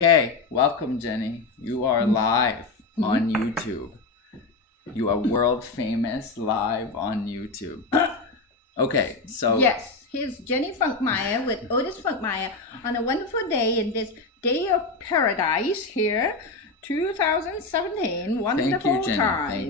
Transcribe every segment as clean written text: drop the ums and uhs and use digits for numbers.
Okay, welcome, Jenny. You are live on YouTube. You are world famous live on YouTube. Okay, so Yes, here's Jenny Funkmeyer with Otis Funkmeyer on a wonderful day in this day of paradise here, 2017. Wonderful thank you, Jenny.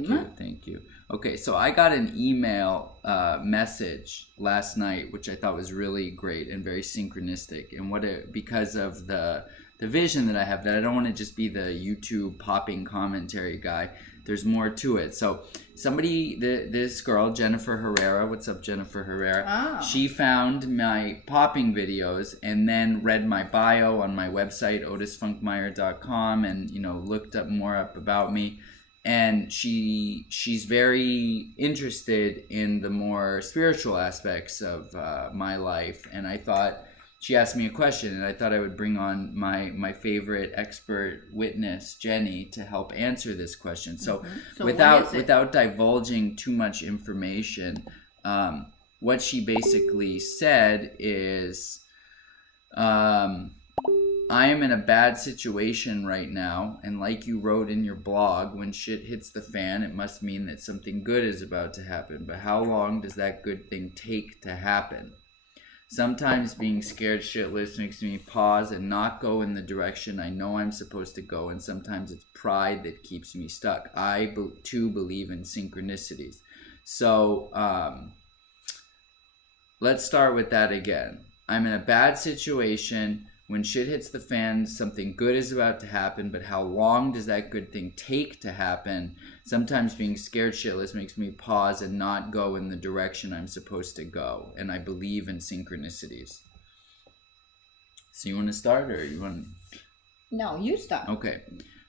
time. Thank you. Okay, so I got an email message last night, which I thought was really great and very synchronistic. And because of the vision that I have, that I don't want to just be the YouTube popping commentary guy. There's more to it. So this girl, Jennifer Herrera, what's up, Jennifer Herrera? Oh. She found my popping videos and then read my bio on my website, otisfunkmeyer.com, and looked up more about me. And she's very interested in the more spiritual aspects of my life. And I thought, she asked me a question, and I thought I would bring on my favorite expert witness, Jenny, to help answer this question. So, without divulging too much information, what she basically said is, I am in a bad situation right now, and like you wrote in your blog, when shit hits the fan, it must mean that something good is about to happen. But how long does that good thing take to happen? Sometimes being scared shitless makes me pause and not go in the direction I know I'm supposed to go, and sometimes it's pride that keeps me stuck. I too believe in synchronicities. So let's start with that again. I'm in a bad situation. When shit hits the fan, something good is about to happen, but how long does that good thing take to happen? Sometimes being scared shitless makes me pause and not go in the direction I'm supposed to go, and I believe in synchronicities. So you want to start, or you want to... No, you start. Okay.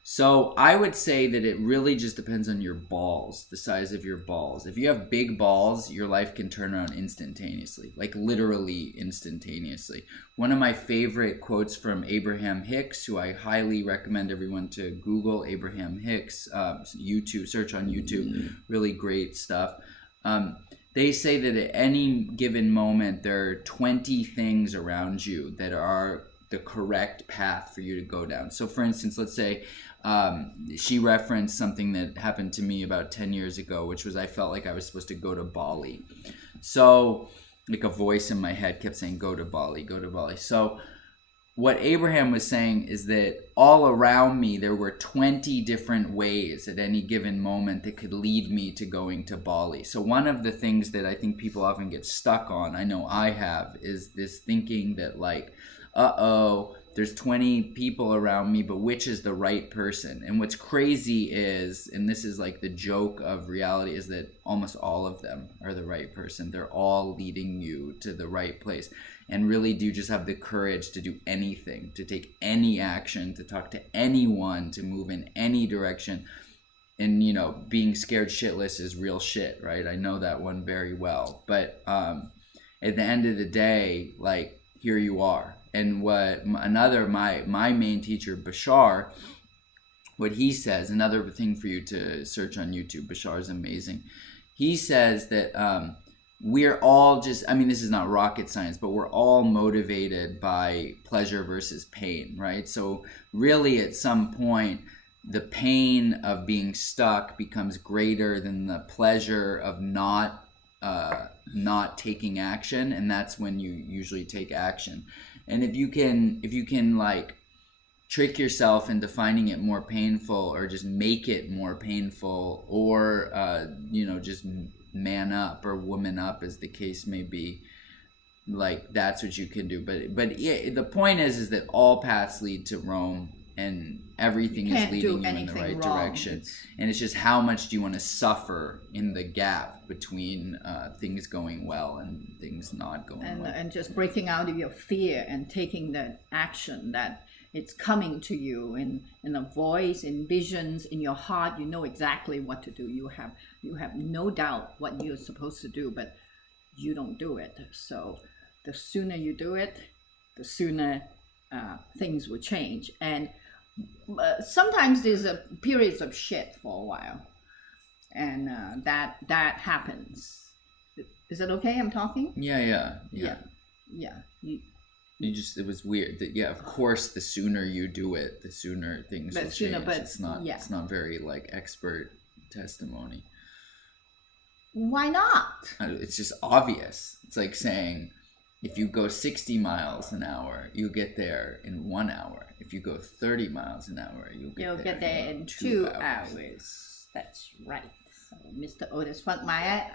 So I would say that it really just depends on your balls, the size of your balls. If you have big balls, your life can turn around instantaneously, like literally instantaneously. One of my favorite quotes from Abraham Hicks, who I highly recommend everyone to Google Abraham Hicks, YouTube, search on YouTube, really great stuff. They say that at any given moment, there are 20 things around you that are the correct path for you to go down. So for instance, let's say she referenced something that happened to me about 10 years ago, which was I felt like I was supposed to go to Bali. So like a voice in my head kept saying, go to Bali, go to Bali. So what Abraham was saying is that all around me, there were 20 different ways at any given moment that could lead me to going to Bali. So one of the things that I think people often get stuck on, I know I have, is this thinking that like, there's 20 people around me, but which is the right person? And what's crazy is, and this is like the joke of reality, is that almost all of them are the right person. They're all leading you to the right place, and really do just have the courage to do anything, to take any action, to talk to anyone, to move in any direction. And being scared shitless is real shit, right? I know that one very well. But at the end of the day, like, here you are. And what my main teacher, Bashar, what he says, another thing for you to search on YouTube, Bashar is amazing. He says that we're all just, I mean, this is not rocket science, but we're all motivated by pleasure versus pain, right? So really at some point, the pain of being stuck becomes greater than the pleasure of not taking action, and that's when you usually take action. And if you can like trick yourself into finding it more painful, or just make it more painful, or just man up or woman up, as the case may be, like that's what you can do. But yeah, the point is that all paths lead to Rome, and everything is leading you in the right direction. And it's just how much do you want to suffer in the gap between things going well and things not going well. And just breaking out of your fear and taking the action that it's coming to you in a voice, in visions, in your heart. You know exactly what to do. You have no doubt what you're supposed to do, but you don't do it. So the sooner you do it, the sooner things will change. And sometimes there's a periods of shit for a while, and that happens. Is it okay? I'm talking. Yeah. You it was weird that, yeah, of course, the sooner you do it, the sooner things will change. But It's not very like expert testimony. Why not? It's just obvious. It's like saying, if you go 60 miles an hour, you get there in 1 hour. If you go 30 miles an hour, you'll get there in 2 hours. That's right. So, Mr. Otis Funkmeyer,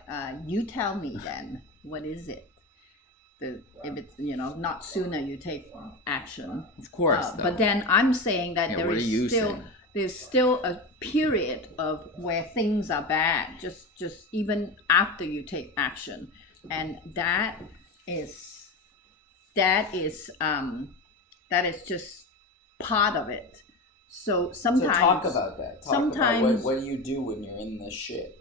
you tell me then, what is it? If it's, not sooner you take action. Of course. But then I'm saying that there's still a period of where things are bad, just even after you take action. And that is just part of it. So sometimes. So talk about that. About what do you do when you're in the shit?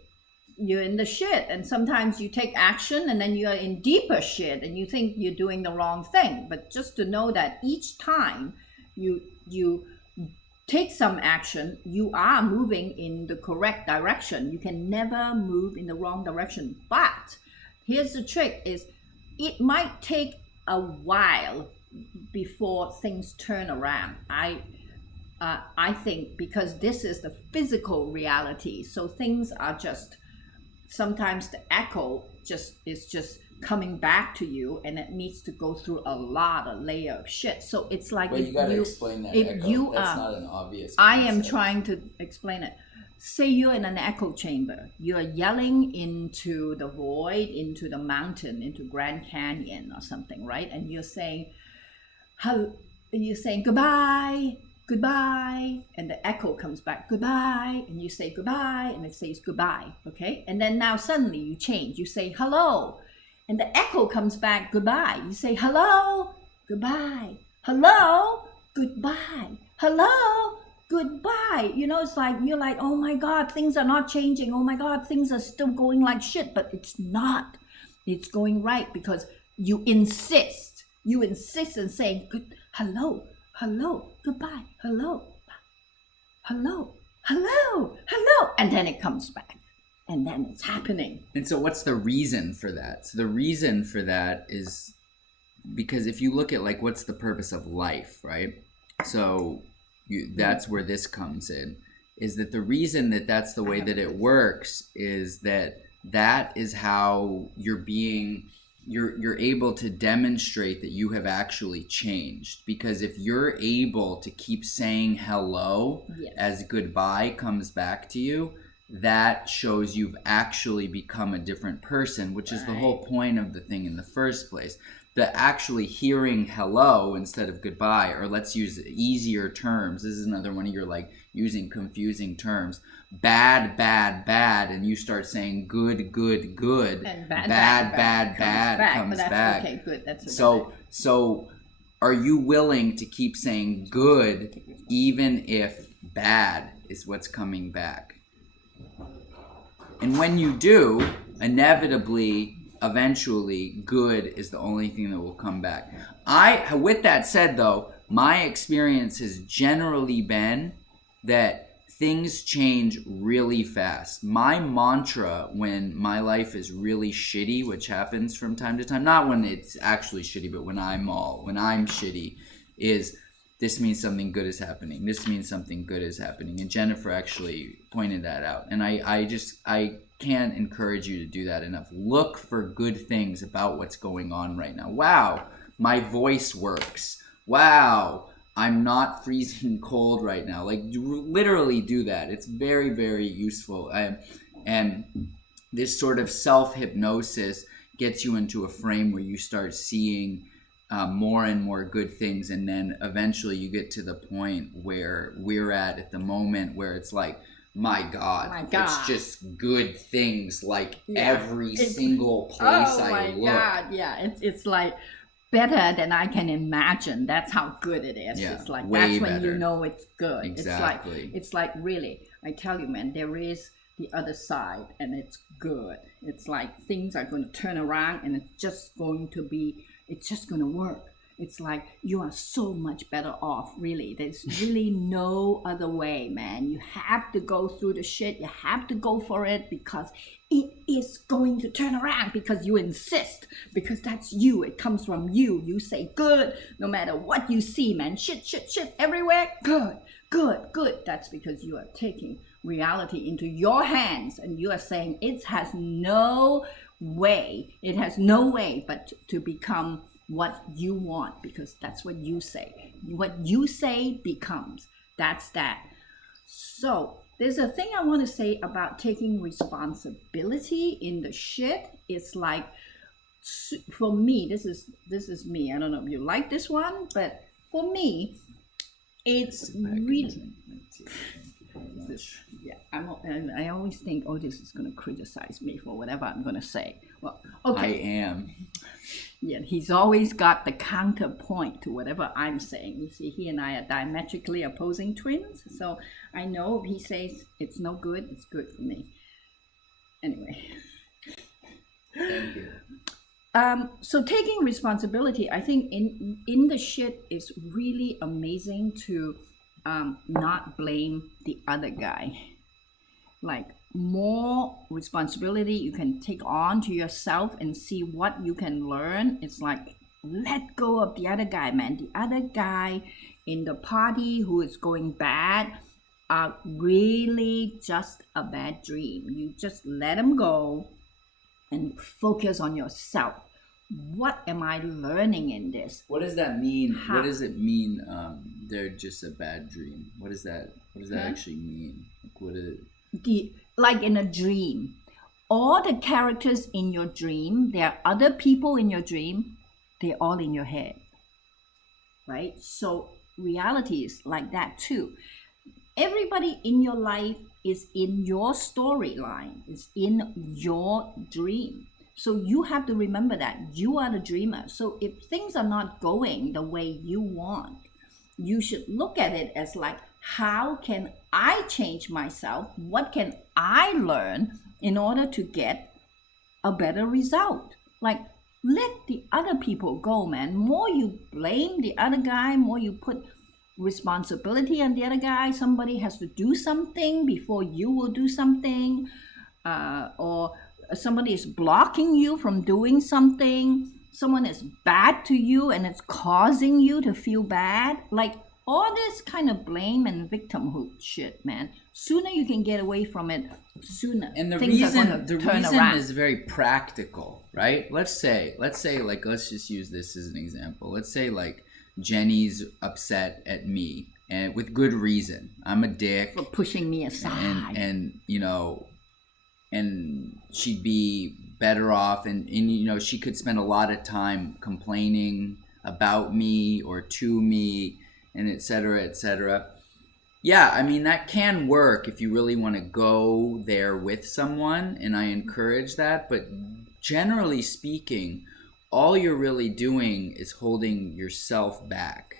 You're in the shit, and sometimes you take action, and then you're in deeper shit, and you think you're doing the wrong thing. But just to know that each time you take some action, you are moving in the correct direction. You can never move in the wrong direction. But here's the trick: is it might take a while before things turn around. I think because this is the physical reality, so things are just, sometimes the echo is just coming back to you, and it needs to go through a lot of layer of shit. So it's like, but you gotta explain that echo. That's not an obvious concept. I am trying to explain it. Say you're in an echo chamber. You're yelling into the void, into the mountain, into Grand Canyon or something, right? And you're saying goodbye, goodbye, and the echo comes back, goodbye, and you say goodbye, and it says goodbye, okay? And then now suddenly you change. You say hello, and the echo comes back, goodbye. You say hello, goodbye, hello, goodbye, hello, goodbye. It's like, you're like, oh my God, things are not changing. Oh my God, things are still going like shit. But it's not. It's going right because you insist. You insist in saying hello, hello, goodbye, hello, hello, hello, hello. And then it comes back. And then it's happening. And so what's the reason for that? So the reason for that is because if you look at like, what's the purpose of life, right? So that's where this comes in, is that the reason that that's the way that it works is that is how you're able to demonstrate that you have actually changed. Because if you're able to keep saying hello as goodbye comes back to you, that shows you've actually become a different person, which is the whole point of the thing in the first place. The actually hearing hello instead of goodbye, or let's use easier terms. This is another one of your like using confusing terms. Bad, bad, bad, and you start saying good, good, good. And bad comes back. Okay, good. That's so are you willing to keep saying good even if bad is what's coming back? And when you do, inevitably, eventually, good is the only thing that will come back. With that said, though, my experience has generally been that things change really fast. My mantra when my life is really shitty, which happens from time to time, not when it's actually shitty, but when I'm shitty, is this means something good is happening. This means something good is happening. And Jennifer actually pointed that out. And I can't encourage you to do that enough. Look for good things about what's going on right now. Wow, my voice works. Wow, I'm not freezing cold right now. Like, literally do that. It's very, very useful. And this sort of self-hypnosis gets you into a frame where you start seeing more and more good things, and then eventually you get to the point where we're at the moment where it's like, my God, it's just good things like every single place I look. Oh my God, yeah, it's like better than I can imagine. That's how good it is. It's like, that's when you know it's good. Exactly. It's like really, I tell you, man, there is the other side, and it's good. It's like things are going to turn around, and it's just going to work. It's like you are so much better off, really. There's really no other way, man. You have to go through the shit. You have to go for it because it is going to turn around because you insist, because that's you. It comes from you. You say good no matter what you see, man. Shit everywhere. Good. That's because you are taking reality into your hands and you are saying it has no way but to become what you want, because that's what you say. What you say becomes. That's that. So there's a thing I want to say about taking responsibility in the shit. It's like, for me, this is me. I don't know if you like this one, but for me, it's really. Yeah, I always think, this is going to criticize me for whatever I'm going to say. Well, okay. I am. Yeah, he's always got the counterpoint to whatever I'm saying. You see, he and I are diametrically opposing twins. So I know if he says it's no good, it's good for me. Anyway. Thank you. So taking responsibility, I think in the shit is really amazing to not blame the other guy. Like, more responsibility you can take on to yourself and see what you can learn. It's like, let go of the other guy, man. The other guy in the party who is going bad are really just a bad dream. You just let them go and focus on yourself. What am I learning in this? What does that mean? What does it mean? They're just a bad dream. What does that actually mean? Like, what is it? Like in a dream, all the characters in your dream, there are other people in your dream, they're all in your head, right? So reality is like that too. Everybody in your life is in your storyline, is in your dream. So you have to remember that you are the dreamer. So if things are not going the way you want, you should look at it as like, how can I change myself? What can I learn in order to get a better result? Like, let the other people go, man. More you blame the other guy, more you put responsibility on the other guy. Somebody has to do something before you will do something, or somebody is blocking you from doing something. Someone is bad to you and it's causing you to feel bad. Like, all this kind of blame and victimhood shit, man. Sooner you can get away from it, sooner. And the things reason are turn around. is very practical, right? Let's just use this as an example. Let's say like Jenny's upset at me, and with good reason. I'm a dick for pushing me aside, and you know, and she'd be better off, and you know, she could spend a lot of time complaining about me or to me, and et cetera, et cetera. Yeah, I mean, that can work if you really want to go there with someone, and I encourage that. But generally speaking, all you're really doing is holding yourself back.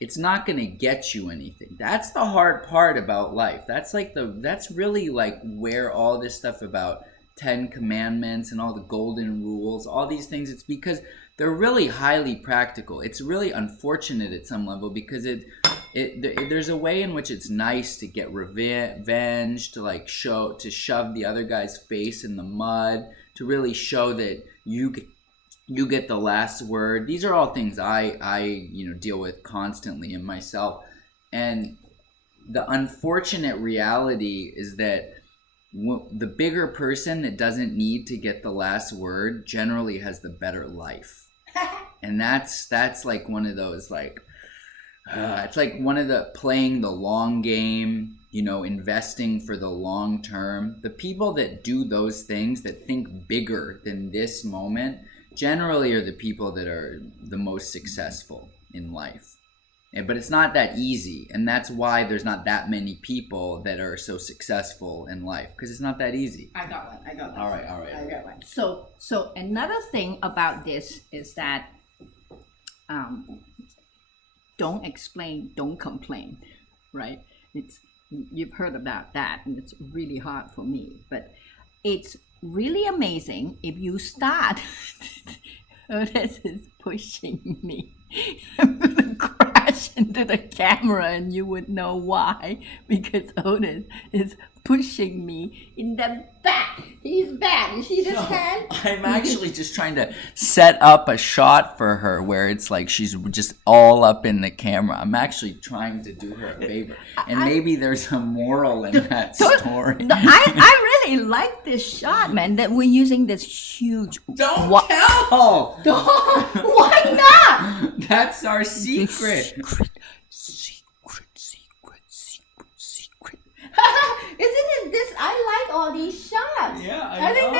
It's not going to get you anything. That's the hard part about life. That's really like where all this stuff about 10 commandments and all the golden rules, all these things, it's because they're really highly practical. It's really unfortunate at some level because there's a way in which it's nice to get revenge, to shove the other guy's face in the mud, to really show that you get the last word. These are all things I deal with constantly in myself. And the unfortunate reality is that the bigger person that doesn't need to get the last word generally has the better life. And that's like one of those it's like one of the playing the long game, investing for the long term. The people that do those things, that think bigger than this moment, generally are the people that are the most successful in life. But it's not that easy, and that's why there's not that many people that are so successful in life, because it's not that easy. I got one. All right. I got one. So another thing about this is that don't explain, don't complain, right? You've heard about that, and it's really hard for me, but it's really amazing if you start. This is pushing me. I'm gonna crash much into the camera, and you would know why. Because Otis is pushing me in the back. He's back. You see this hand? I'm actually just trying to set up a shot for her where it's like she's just all up in the camera. I'm actually trying to do her a favor. And maybe there's a moral in that story. I really like this shot, man, that we're using this huge... Don't tell! Why not? That's our secret. Isn't it this? I like all these shots. Yeah, I think